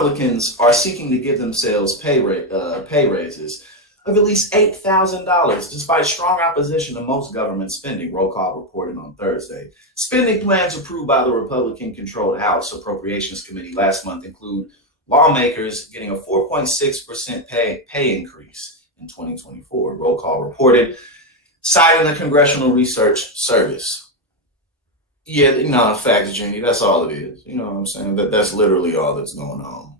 Republicans are seeking to give themselves pay raises of at least $8,000, despite strong opposition to most government spending, Roll Call reported on Thursday. Spending plans approved by the Republican-controlled House Appropriations Committee last month include lawmakers getting a 4.6% pay increase in 2024, Roll Call reported, citing the Congressional Research Service. Yeah, fact, Jenny, that's all it is. You know what I'm saying? That's literally all that's going on.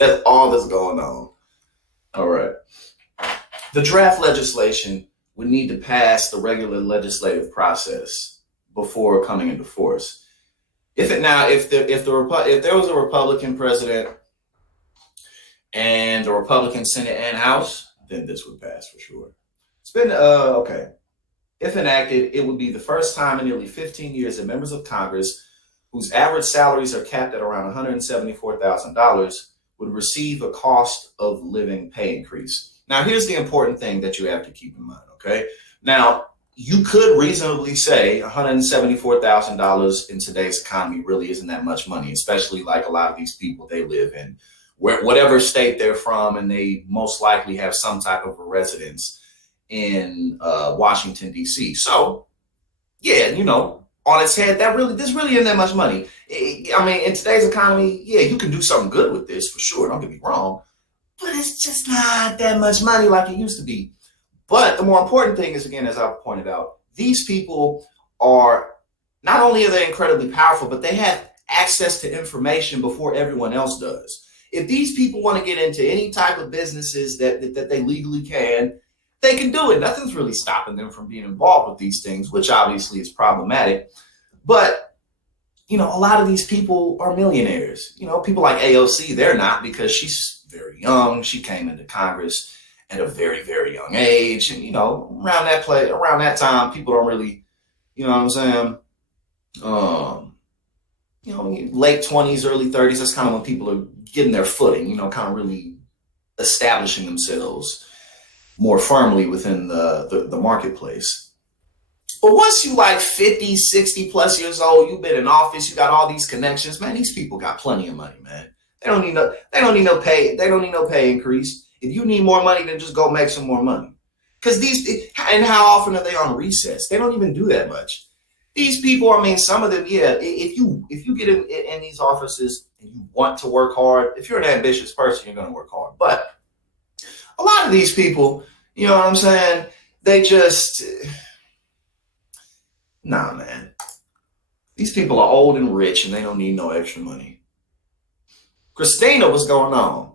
That's all that's going on. All right. The draft legislation would need to pass the regular legislative process before coming into force. If there was a Republican president and a Republican Senate and House, then this would pass for sure. It's been okay. If enacted, it would be the first time in nearly 15 years that members of Congress, whose average salaries are capped at around $174,000, would receive a cost of living pay increase. Now, here's the important thing that you have to keep in mind, okay? Now, you could reasonably say $174,000 in today's economy really isn't that much money, especially like a lot of these people, they live in whatever state they're from, and they most likely have some type of a residence in Washington, D.C. So, yeah, on its head, this really isn't that much money. I mean, in today's economy, yeah, you can do something good with this for sure. Don't get me wrong, but it's just not that much money like it used to be. But the more important thing is, again, as I pointed out, these people are not only are they incredibly powerful, but they have access to information before everyone else does. If these people want to get into any type of businesses that they legally can, they can do it. Nothing's really stopping them from being involved with these things, which obviously is problematic. But, a lot of these people are millionaires. People like AOC, they're not, because she's very young. She came into Congress at a very, very young age. And, around that time, people don't really, you know what I'm saying? Late 20s, early 30s, that's kind of when people are getting their footing, kind of really establishing themselves more firmly within the marketplace. But once you like 50, 60 plus years old, you've been in office, you got all these connections, man, these people got plenty of money, man. They don't need no pay increase. If you need more money, then just go make some more money. Because and how often are they on recess? They don't even do that much. These people, I mean, some of them, yeah, if you get in these offices and you want to work hard, if you're an ambitious person, you're going to work hard. But a lot of these people, you know what I'm saying? They just, nah, man. These people are old and rich and they don't need no extra money. Christina, what's going on?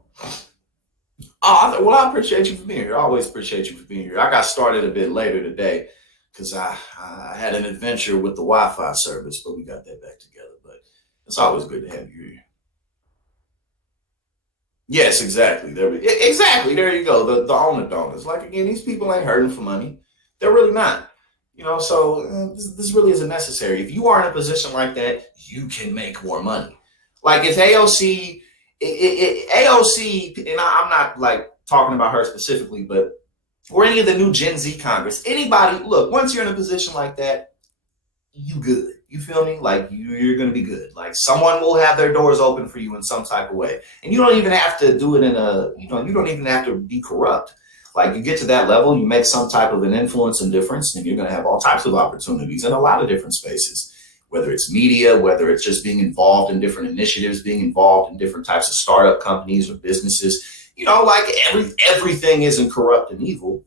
Oh, well, I appreciate you for being here. I always appreciate you for being here. I got started a bit later today because I had an adventure with the Wi-Fi service, but we got that back together. But it's always good to have you here. Yes, exactly. There you go. The owner donors. Like, again, these people ain't hurting for money. They're really not. So this really isn't necessary. If you are in a position like that, you can make more money. Like if AOC, and I'm not like talking about her specifically, but or any of the new Gen Z Congress, anybody, look, once you're in a position like that, you good. You feel me? Like you're going to be good. Like someone will have their doors open for you in some type of way. And you don't even have to do it you don't even have to be corrupt. Like you get to that level, you make some type of an influence and difference, and you're going to have all types of opportunities in a lot of different spaces, whether it's media, whether it's just being involved in different initiatives, being involved in different types of startup companies or businesses. Like everything isn't corrupt and evil.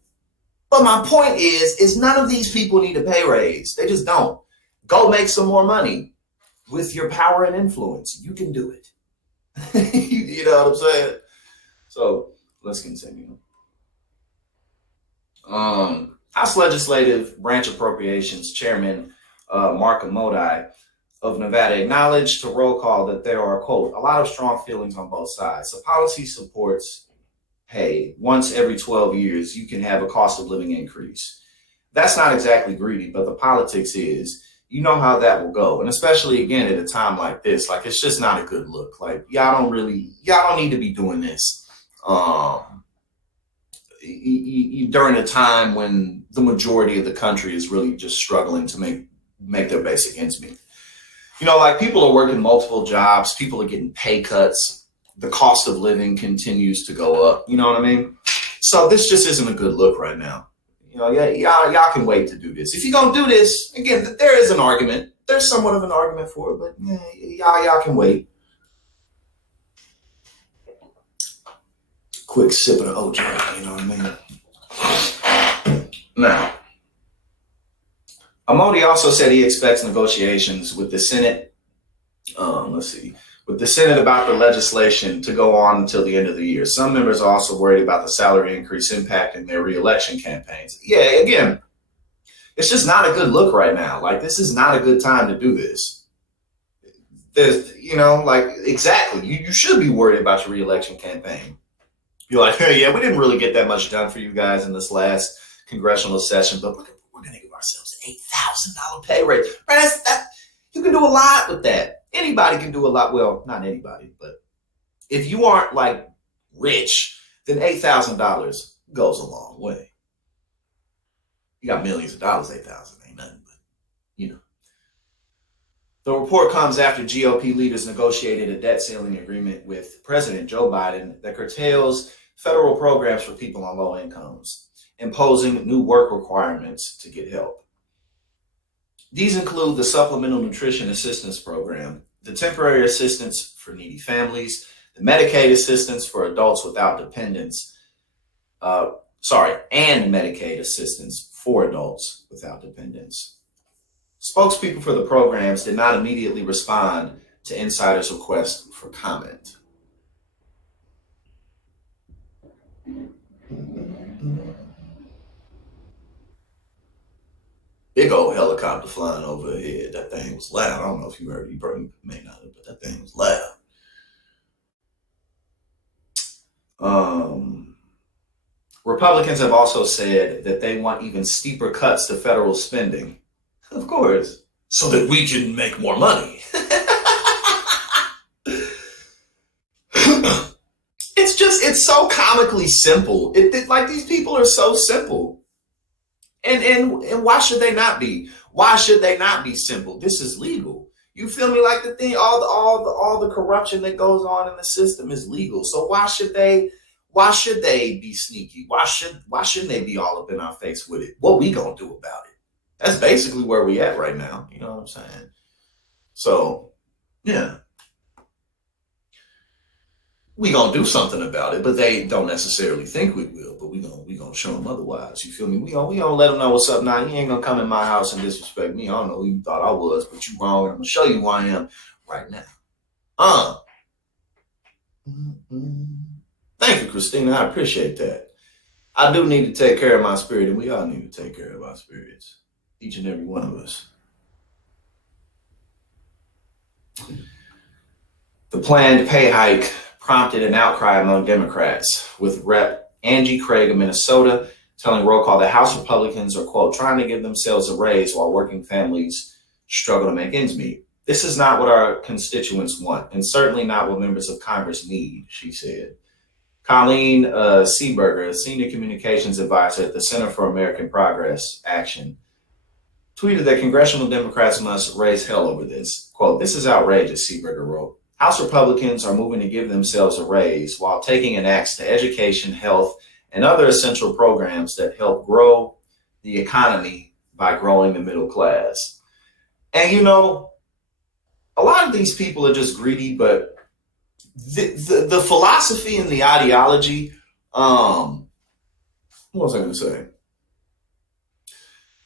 But my point is none of these people need a pay raise. They just don't. Go make some more money with your power and influence. You can do it. You know what I'm saying? So let's continue. House Legislative Branch Appropriations Chairman Mark Amodei of Nevada acknowledged to Roll Call that there are, quote, a lot of strong feelings on both sides. The policy supports, hey, once every 12 years, you can have a cost of living increase. That's not exactly greedy, but the politics is, how that will go. And especially, again, at a time like this, like, it's just not a good look. Like, y'all don't need to be doing this during a time when the majority of the country is really just struggling to make their basic ends meet. Like people are working multiple jobs. People are getting pay cuts. the cost of living continues to go up. You know what I mean? So this just isn't a good look right now. Y'all can wait to do this. If you're gonna do this, again, there is an argument. There's somewhat of an argument for it, but y'all can wait. Quick sip of the OJ, you know what I mean? Now, Amodi also said he expects negotiations with the Senate. With the Senate about the legislation to go on until the end of the year. Some members are also worried about the salary increase impacting their reelection campaigns. Yeah, again, it's just not a good look right now. Like, this is not a good time to do this. There's, exactly. You should be worried about your reelection campaign. You're like, hey, yeah, we didn't really get that much done for you guys in this last congressional session, but we're going to give ourselves an $8,000 pay raise. Right? You can do a lot with that. Anybody can do a lot. Well, not anybody, but if you aren't like rich, then $8,000 goes a long way. You got millions of dollars, 8,000 ain't nothing, but The report comes after GOP leaders negotiated a debt ceiling agreement with President Joe Biden that curtails federal programs for people on low incomes, imposing new work requirements to get help. These include the Supplemental Nutrition Assistance Program, the Temporary Assistance for Needy Families, the Medicaid Assistance for Adults Without Dependents, and Medicaid Assistance for Adults Without Dependents. Spokespeople for the programs did not immediately respond to insiders' request for comment. Big old helicopter flying overhead. That thing was loud. I don't know if you heard it. You may not have, but that thing was loud. Republicans have also said that they want even steeper cuts to federal spending. Of course. So that we can make more money. It's so comically simple. Like, these people are so simple. And why should they not be? Why should they not be simple? This is legal. You feel me? Like, the thing, all the corruption that goes on in the system is legal. So why should they be sneaky? Why shouldn't they be all up in our face with it? What we gonna do about it? That's basically where we at right now. You know what I'm saying? So, yeah. We gonna do something about it, but they don't necessarily think we will. But we gonna show them otherwise. You feel me? We gonna let them know what's up now. You ain't gonna come in my house and disrespect me. I don't know who you thought I was, but you wrong. I'm gonna show you who I am right now. Thank you, Christina. I appreciate that. I do need to take care of my spirit, and we all need to take care of our spirits. Each and every one of us. The planned pay hike prompted an outcry among Democrats, with Rep. Angie Craig of Minnesota telling Roll Call that House Republicans are, quote, trying to give themselves a raise while working families struggle to make ends meet. This is not what our constituents want, and certainly not what members of Congress need, she said. Colleen Seeberger, a senior communications advisor at the Center for American Progress Action, tweeted that congressional Democrats must raise hell over this. Quote, this is outrageous, Seeberger wrote. House Republicans are moving to give themselves a raise while taking an axe to education, health, and other essential programs that help grow the economy by growing the middle class. And, a lot of these people are just greedy, but the philosophy and the ideology, what was I going to say?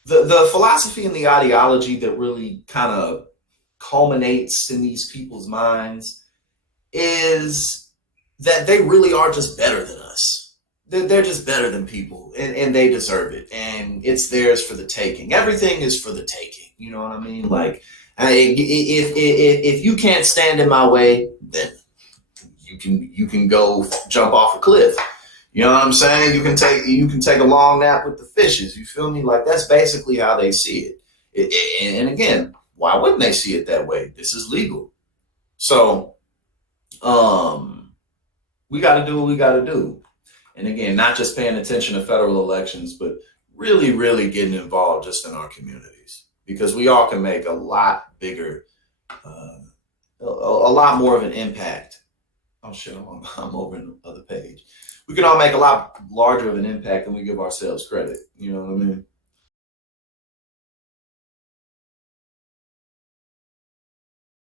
The philosophy and the ideology that really kind of culminates in these people's minds is that they really are just better than us. They're just better than people, and they deserve it, and it's theirs for the taking. Everything is for the taking. You know what I mean? Like, if you can't stand in my way, then you can go jump off a cliff. You know what I'm saying? You can take a long nap with the fishes. You feel me? Like, that's basically how they see it. And again, why wouldn't they see it that way? This is legal. So, we got to do what we got to do. And again, not just paying attention to federal elections, but really, really getting involved just in our communities, because we all can make a lot bigger, a lot more of an impact Oh shit, I'm over in the other page. We can all make a lot larger of an impact than we give ourselves credit. You know what I mean?